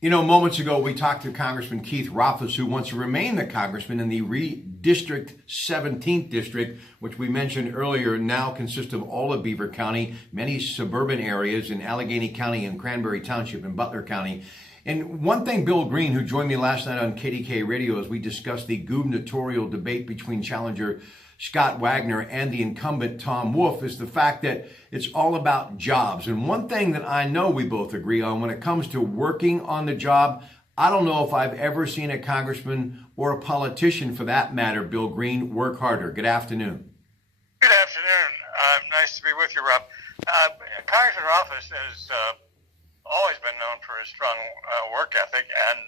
You know, moments ago, we talked to Congressman Keith Rothfuss, who wants to remain the congressman in the District 17th District, which we mentioned earlier, now consists of all of Beaver County, many suburban areas in Allegheny County and Cranberry Township in Butler County. And one thing Bill Green, who joined me last night on KDK Radio as we discussed the gubernatorial debate between challenger Scott Wagner and the incumbent Tom Wolf, is the fact that it's all about jobs. And one thing that I know we both agree on when it comes to working on the job, I don't know if I've ever seen a congressman or a politician for that matter, Bill Green, work harder. Good afternoon. Good afternoon. Nice to be with you, Rob. Congressman Rothfuss has always been known for his strong work ethic, and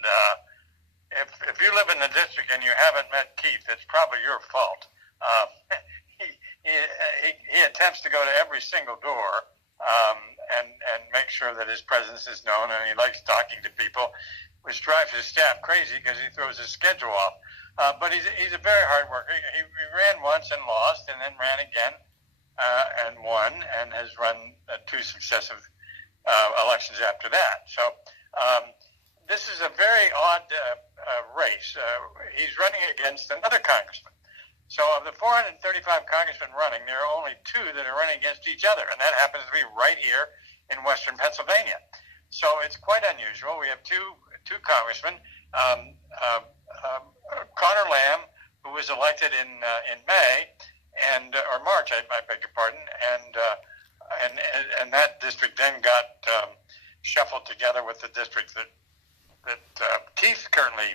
if you live in the district and you haven't met Keith, it's probably your fault. He attempts to go to every single door and make sure that his presence is known, and he likes talking to people, which drives his staff crazy because he throws his schedule off. But he's a very hard worker. He ran once and lost, and then ran again and won, and has run two successive elections after that. So this is a very odd race. He's running against another congressman. So of the 435 congressmen running, there are only two that are running against each other, and that happens to be right here in western Pennsylvania. So it's quite unusual. We have two congressmen, Connor Lamb, who was elected in May, or March, I beg your pardon, and that district then got shuffled together with the district that Keith currently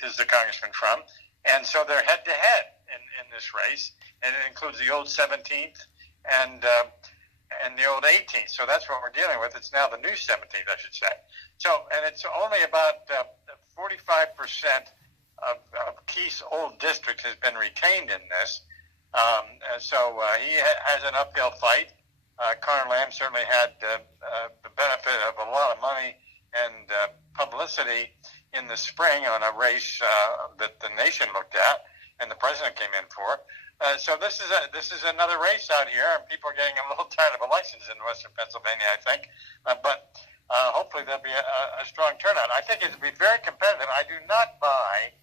is the congressman from. And so they're head-to-head in this race, and it includes the old 17th and the old 18th. So that's what we're dealing with. It's now the new 17th, I should say. So, and it's only about 45% of Keith's old district has been retained in this. So he has an uphill fight. Connor Lamb certainly had the benefit of a lot of money and publicity in the spring on a race that the nation looked at and the president came in for. So this is another race out here, and people are getting a little tired of elections in western Pennsylvania, I think. But hopefully there'll be a strong turnout. I think it'll be very competitive. I do not buy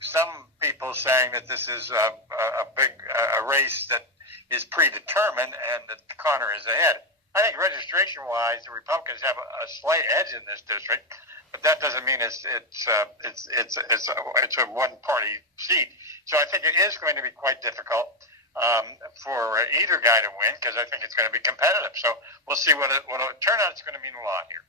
some people saying that this is a big race that is predetermined and that Connor is ahead. I think registration-wise, the Republicans have a slight edge in this district, but that doesn't mean it's a one-party seat. So I think it is going to be quite difficult for either guy to win, because I think it's going to be competitive. So we'll see what a turnout's going to mean a lot here.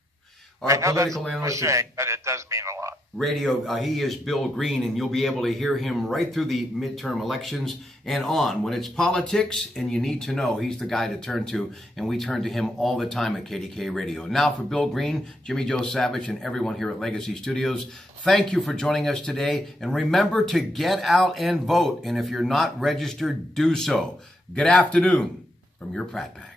Our political analyst, but it does mean a lot. Radio, he is Bill Green, and you'll be able to hear him right through the midterm elections and on. When it's politics and you need to know, he's the guy to turn to, and we turn to him all the time at KDK Radio. Now for Bill Green, Jimmy Joe Savage, and everyone here at Legacy Studios, thank you for joining us today, and remember to get out and vote, and if you're not registered, do so. Good afternoon from your Pratte Bag.